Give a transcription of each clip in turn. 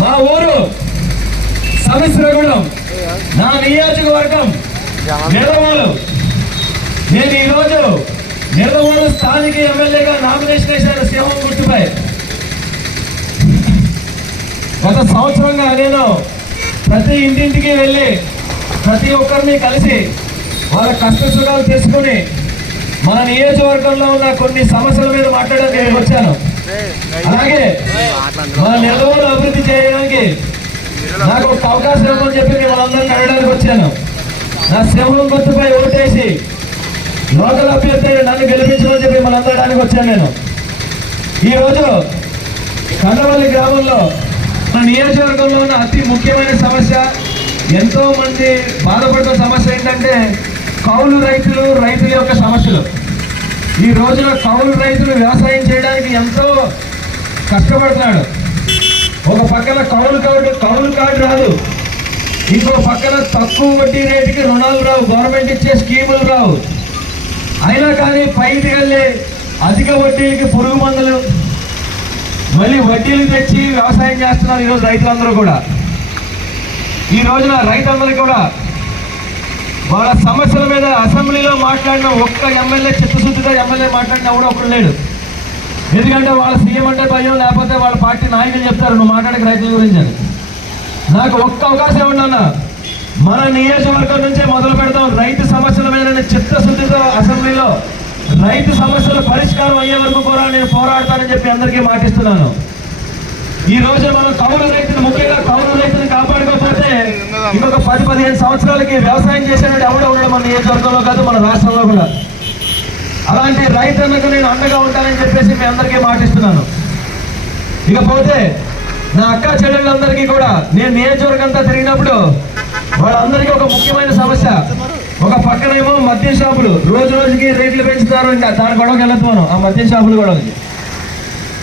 మా ఊరు సమిశ్రగూడెం. నా నియోజకవర్గం నిడమలు నేను ఈరోజు నిడమలు స్థానిక ఎమ్మెల్యేగా నామినేషన్ వేశాను సింహం గుర్తుపై. గత సంవత్సరంగా నేను ప్రతి ఇంటింటికి వెళ్ళి ప్రతి ఒక్కరిని కలిసి వాళ్ళ కష్ట సుఖాలు తెలుసుకుని మన నియోజకవర్గంలో ఉన్న కొన్ని సమస్యల మీద మాట్లాడడానికి వచ్చాను. అలాగే మన నిలవలు అభివృద్ధి చేయడానికి నాకు ఒక అవకాశం ఇవ్వమని చెప్పి మిమ్మల్ని అందరిని అడగడానికి వచ్చాను. నా సింహం గుర్తుపై ఓటేసి లోకల్ అభ్యర్థి నన్ను గెలిపించమని చెప్పి మిమ్మల్ని అందడానికి వచ్చాను నేను. ఈరోజు కండవల్లి గ్రామంలో మన నియోజకవర్గంలో ఉన్న అతి ముఖ్యమైన సమస్య ఎంతోమంది బాధపడుతున్న సమస్య ఏంటంటే కౌలు రైతులు రైతుల యొక్క సమస్యలు. ఈ రోజున కౌలు రైతులు వ్యవసాయం చేయడానికి ఎంతో కష్టపడుతున్నాడు. ఒక పక్కన కౌలు కార్డు కౌలు కార్డు రాదు. ఇంకో పక్కన తక్కువ వడ్డీ రేటుకి రుణాలు రావు గవర్నమెంట్ ఇచ్చే స్కీములు రావు. అయినా కానీ పైకి వెళ్ళి అధిక వడ్డీలకి పురుగు మందులు మళ్ళీ వడ్డీలు తెచ్చి వ్యవసాయం చేస్తున్నారు ఈరోజు రైతులందరూ కూడా. ఈ రోజున రైతులందరూ కూడా వాళ్ళ సమస్యల మీద అసెంబ్లీలో మాట్లాడిన ఒక్క ఎమ్మెల్యే చిత్తశుద్ధిగా ఎమ్మెల్యే మాట్లాడిన కూడా ఒకడు లేడు. ఎందుకంటే వాళ్ళ సీఎం అంటే భయం లేకపోతే వాళ్ళ పార్టీ నాయకులు చెప్తారు నువ్వు మాట్లాడక రైతుల గురించి అని. నాకు ఒక్క అవకాశం ఇవ్వండి మన నియోజకవర్గం నుంచే మొదలు పెడతాం రైతు సమస్యల మీద నేను చిత్తశుద్ధితో అసెంబ్లీలో రైతు సమస్యల పరిష్కారం అయ్యే వరకు కూడా నేను పోరాడతానని చెప్పి అందరికీ మాటిస్తున్నాను. ఈ రోజు మనం కౌలు రైతులు ముఖ్యంగా కౌలు రైతులు కాపాడుకోకపోతే ఇంకొక పది పదిహేను సంవత్సరాలకి వ్యవసాయం చేసేటువంటి ఎవడో ఉండడం మన నియోజకవర్గంలో కాదు మన రాష్ట్రంలో కూడా. అలాంటి రైతన్నకు నేను అండగా ఉంటానని చెప్పేసి మీ అందరికీ మాటిస్తున్నాను ఇకపోతే నా అక్క చెల్లెళ్ళందరికీ కూడా నేను నియోజకవర్గం అంతా తిరిగినప్పుడు వాళ్ళందరికీ ఒక ముఖ్యమైన సమస్య. ఒక పక్కనేమో మద్యం షాపులు. రోజు రోజుకి రేట్లు పెంచుతారు ఇంకా దాని గొడవకి వెళ్ళదు మనం ఆ మద్యం షాపులు గొడవకి.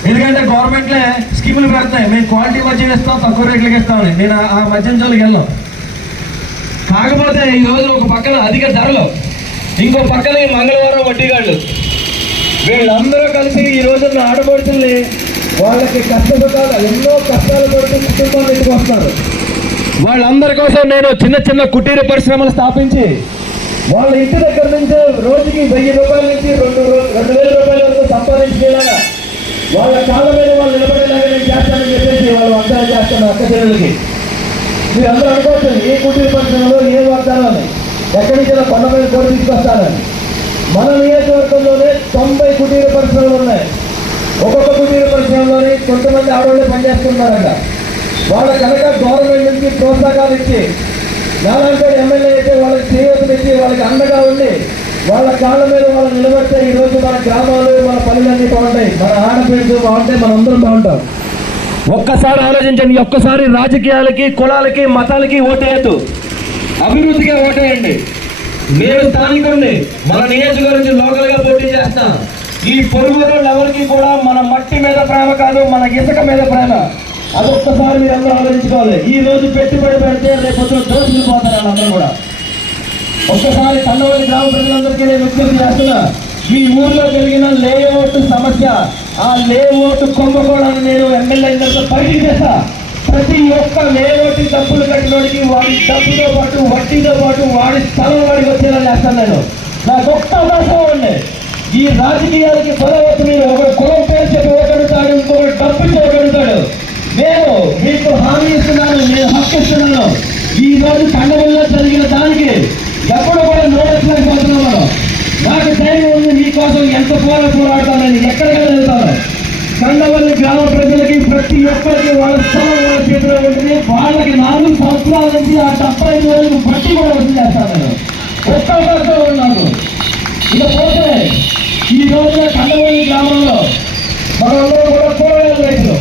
ఎందుకంటే గవర్నమెంట్లే స్కీములు పెడతాయి మేము క్వాలిటీ మద్యం ఇస్తాం తక్కువ రేట్లకి ఇస్తామని. నేను ఆ- మధ్యం మద్యం జోలికి వెళ్ళాం. కాకపోతే ఈ రోజు ఒక పక్కన అధిక ధరలు. ఇంకో పక్కన ఈ మంగళవారం వడ్డీగాళ్ళు. వీళ్ళందరూ కలిసి ఈ రోజున్న ఆడబడుతుంది వాళ్ళకి కష్టపడాలి ఎన్నో కష్టాలు పడుతూ ఎందుకు ఎత్తుకొస్తారు వాళ్ళందరి కోసం నేను చిన్న చిన్న కుటీర పరిశ్రమలు స్థాపించి వాళ్ళ ఇంటి దగ్గర నుంచి రోజుకి వెయ్యి రూపాయల నుంచి రెండు రెండు వేల రూపాయల వరకు సంపాదించేలాగా వాళ్ళ కాళ్ళ మీద వాళ్ళు నిలబడేలాగా నేను చేస్తానని చెప్పేసి వాళ్ళు వాగ్దానం చేస్తాను అక్క చెల్లెలకి. మీరు అందరూ అనుకోవచ్చు ఏ కుటీర పరిశ్రమలో ఏ వాగ్దానాలు ఎక్కడి నుంచి ఇలా కొండ మీద కూడా తీసుకొస్తారని. మన నియోజకవర్గంలోనే తొంభై కుటీర పరిశ్రమలు ఉన్నాయి. ఒక్కొక్క కుటీర పరిశ్రమలోనే కొంతమంది ఆడవాళ్ళు పనిచేస్తున్నారంట. వాళ్ళ కనుక గవర్నమెంట్ నుంచి ప్రోత్సాహాలు ఇచ్చి నాలాంటి ఎమ్మెల్యే అయితే వాళ్ళకి చేయూతనిచ్చి వాళ్ళకి అండగా ఉండి వాళ్ళ కాళ్ళ మీద వాళ్ళు నిలబెట్టే ఈ రోజు మన గ్రామాలు మన పనులన్నీ బాగుంటాయి. మన ఆడపిల్లలు బాగుంటాయి మన అందరం బాగుంటాం. ఒక్కసారి ఆలోచించండి ఒక్కసారి రాజకీయాలకి కులాలకి మతాలకి ఓటేయద్దు. అభివృద్ధిగా ఓటేయండి. నేను స్థానికుడిని మన నియోజకవర్గం లోకల్గా పోటీ చేస్తాం. ఈ పొరుగులో ఎవరికి కూడా మన మట్టి మీద ప్రేమ కాదు మన ఇసుక మీద ప్రేమ. అదొక్కసారి మీరు అందరూ ఆలోచించుకోవాలి. ఈ రోజు పెట్టుబడి పెడితే రేపు దోషులు పోతారు వాళ్ళందరూ కూడా. ఒక్కసారి కన్నవల్లి గ్రామ ప్రజలందరికీ నేను విజ్ఞప్తి చేస్తున్నా మీ ఊర్లో జరిగిన లేఅవుట్ సమస్య ఆ లేఅవుట్ కుంభకోణాన్ని నేను ఎమ్మెల్యే అందరితో బయటికి చేస్తా. ప్రతి ఒక్క లేఅవుట్ డబ్బులు కట్టినోడికి వాడి డబ్బుతో పాటు వడ్డీతో పాటు వాడి స్థలం వాడికి వచ్చేలా చేస్తాను నేను. నాకు ఒక్క అవకాశం ఉంది. ఈ రాజకీయాలకి పొలవద్దు మీరు. ఒక కులం పేరు చెప్పి ఒకడుతాడు ఇంకొకటి డబ్బు ఇచ్చి నేను మీకు హామీ ఇస్తున్నాను నేను హక్కు ఇస్తున్నాను. ఈ రోజు పండుగల్లో జరిగిన దానికి ఎప్పుడు కూడా నోడెట్లేకపోతున్నాం మనం నాకు ధైర్యం ఉంది మీకోసం ఎంత పోరా పోరాడతానని ఎక్కడికైనా వెళ్తాను. కండవల్లి గ్రామ ప్రజలకి ప్రతి ఒక్కరికి వాళ్ళ స్థలం వాళ్ళ చేతిలో ఉంటుంది. వాళ్ళకి నాలుగు సంవత్సరాల నుంచి ఆ డెబ్బై ఐదు వేలకు బట్టి కూడా వసూలు చేస్తాను నేను ఒక్క అవకాశం ఉన్నాను ఇకపోతే ఈ రోజున కండవల్లి గ్రామంలో మనందరూ కూడా కూరగాయలు రైతులు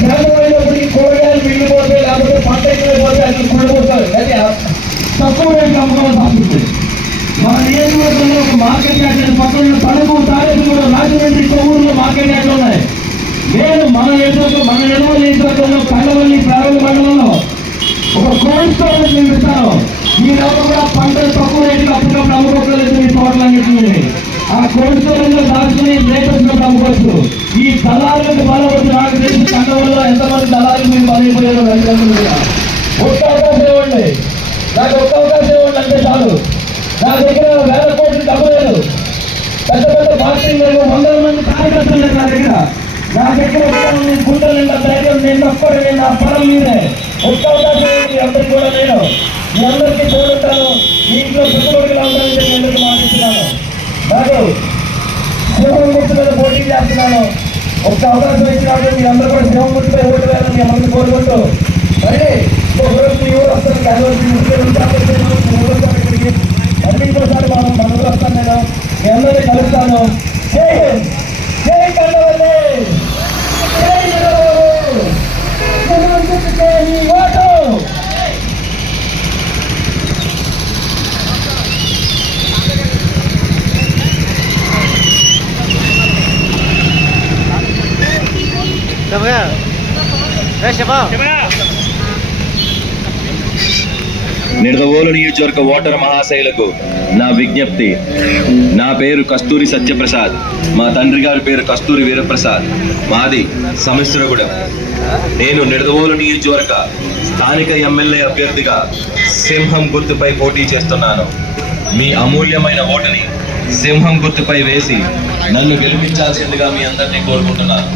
గ్రామమైనప్పటికీ కూరగాయలు మిగిలిపోతే లేకపోతే పంట ఎక్కిపోతే అది కుళ్ళిపోతారు అయితే తక్కువ రేట్లు అమ్ముకోవాల్సి వస్తుంది మన నియోజకవర్గంలో ఒక మార్కెట్ యార్డ్ పక్కన తణుకు తారేపు కూడా రాజమండ్రి కొవ్వూరులో మార్కెట్ యార్డ్లు ఉన్నాయి నేను మన నియోజకవర్గం మన ఎన్నో నియోజకవర్గంలో కండవల్లి ప్రారంభ మండలంలో ఒక కోల్డ్ స్టోరేజ్ నిర్మిస్తాను ఈ రోజు కూడా పంటలు తక్కువ రేట్లు అప్పటికప్పుడు అమ్ముకోవట్లేదు మీ తోటలన్నింటినీ ఆ కోల్డ్ దాచుకుని లేటెస్ట్లో అమ్ముకోవచ్చు. ఈ దళారులకు బలవచ్చు నాకు తెలిసి కండవల్లో ఎంతమంది దళారులు మీరు బలైపోయారో ఒక్క అవకాశం ఇవ్వండి. నాకు ఒక్క అవకాశం ఇవ్వండి అంటే చాలు. నా దగ్గర వేల కోట్లు డబ్బు లేదు పెద్ద పెద్ద పార్టీ లేదు వందల మంది కార్యకర్తలు లేదు నా దగ్గర. నా దగ్గర ఉన్న గుండె నిండా ధైర్యం నేను ఒక్కడు నేను నా పరం మీదే. ఒక్క అవకాశం కూడా నేను మీ అందరికీ చూడటాను మీ ఇంట్లో సుఖపడిగా ఉంటానని చెప్పి మీ అందరికీ మాటిస్తున్నాను. నాకు శివమూర్తి మీద పోటీ చేస్తున్నాను. ఒక్క అవకాశం ఇచ్చినప్పుడు మీ అందరూ కూడా సింహం గుర్తుపై ఓటు వేయాలని మీ అందరినీ కోరుకుంటూ మరి ఒకరోజు మీ ఊరు వస్తాను కలవరికి ముఖ్య ఇక్కడికి మళ్ళీ ఇంకోసారి మనం మన ఊరు వస్తాను నేను మీ అందరినీ కలుస్తాను జై హింద్ జై కండవల్లి జై నిడదవోలు. సింహం గుర్తుకే మీ ఓటు నిడదవోలు నియోజకవర్గ ఓటర్ మహాశైలకు నా విజ్ఞప్తి. నా పేరు కస్తూరి సత్యప్రసాద్. మా తండ్రి గారి పేరు కస్తూరి వీరప్రసాద్. మాది సమిశ్రగూడెం. నేను నిడదవోలు నియోజకవర్గ స్థానిక ఎమ్మెల్యే అభ్యర్థిగా సింహం గుర్తుపై పోటీ చేస్తున్నాను. మీ అమూల్యమైన ఓటని సింహం గుర్తుపై వేసి నన్ను గెలిపించాల్సిందిగా మీ అందరినీ కోరుకుంటున్నాను.